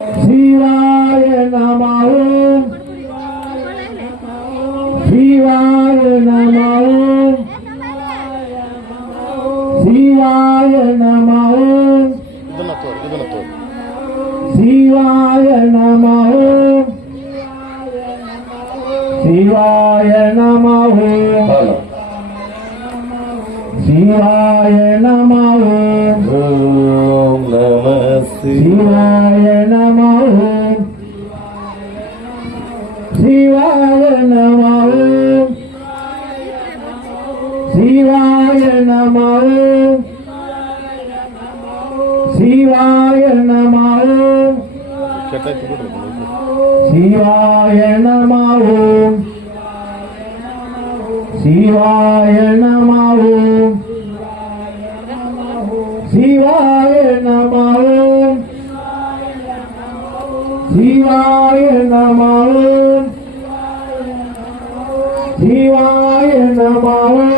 சிவாய நமோம் சிவாய நமோம் சிவாய நமோம் சிவாய நமோம் சிவாய நமோம் சிவாய நமோம் ஓம் சிவாய சிவாய நமாக சிவாய நமாவோம் சிவாய நமாவோம் சிவாய நமாவோம் சிவாய நமாவோம் சிவாய நமாவோம்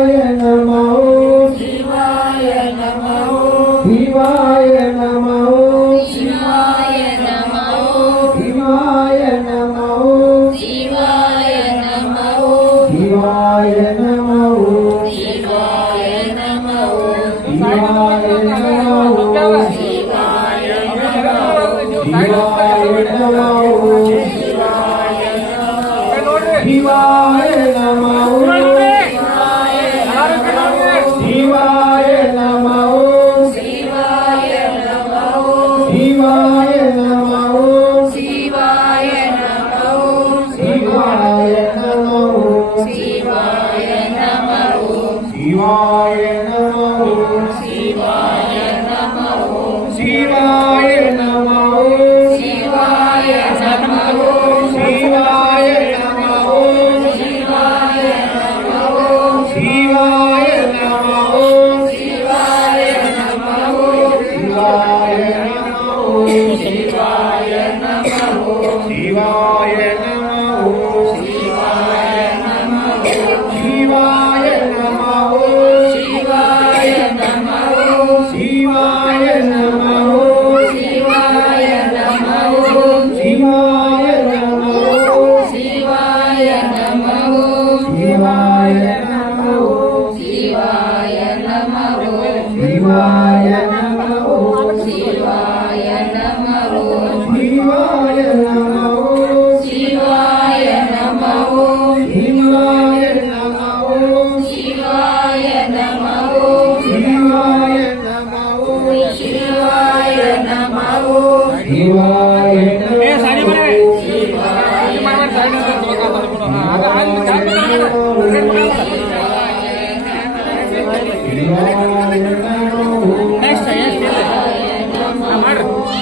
Why?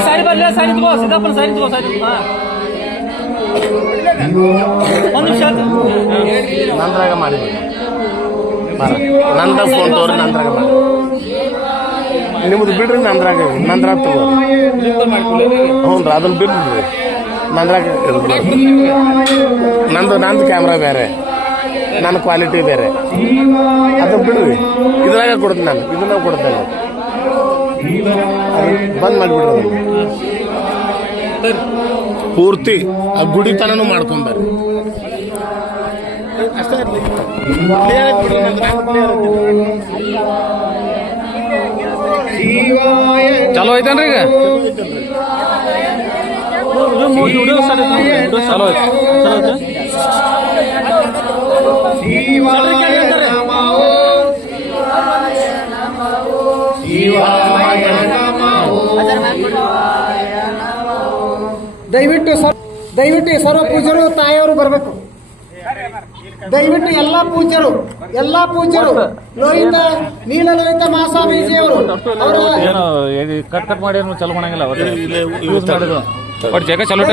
ಸರಿ ಬರ್ಲಿ ಸರಿ ತಗೋ ಸಿದ್ದಪ್ಪನ ಸರಿ ತಗೋ ಸರಿ ಒಂದು ನಿಮಿಷ ನಂದ್ರಾಗ ಮಾಡಿದ್ವಿ. ನಂತರ ಫೋನ್ ತೋರಿ ನಂದ್ರಾಗ ಮಾಡಿ ನಿಮ್ದು ಬಿಡ್ರಿ ನಂದ್ರಾಗ ನಂದ್ರಾಗ ತಗೋ ಹ್ಞೂ ರೀ ಅದನ್ನ ಬಿಡ್ರಿ. ನಂದ್ರಾಗ. ನಂದು ನಂದು ಕ್ಯಾಮ್ರಾ ಬೇರೆ. ನನ್ನ ಕ್ವಾಲಿಟಿ ಬೇರೆ. ಅದು ಬಿಡ್ರಿ. ಇದ್ರಾಗ ಕೊಡ್ತೀನಿ ನಾನು. ಇದನ್ನ ಕೊಡ್ತೇನೆ. ಬಂದ್ ಮಾಡಿಬಿಡ್ರಿ. ಪೂರ್ತಿ ಆ ಗುಡಿ ತನೂ ಮಾಡ್ಕೊಂಬರ್ರಿ ಅಷ್ಟೇ ಇರ್ಲಿ. चलो ऐतन रे चलो दय दय सर्व पूजर तायवर बरबू ದಯವಿಟ್ಟು ಎಲ್ಲ ಪೂಜ್ಯರು ಎಲ್ಲ ಪೂಜ್ಯರು ಲೋಹಿತ ನೀಲ ಲೋಹಿತ ಮಹಾಸ್ವಾಮೀಜಿಯವರು ಅವರ ಏನು ಕಟ್ ಕಟ್ ಮಾಡಿ ಚಲೋ ಮಾಡಂಗಿಲ್ಲ ಯೂಸ್ ಮಾಡಿದ್ರು. ಬಟ್ ಜಾಗ ಚಾಲೂ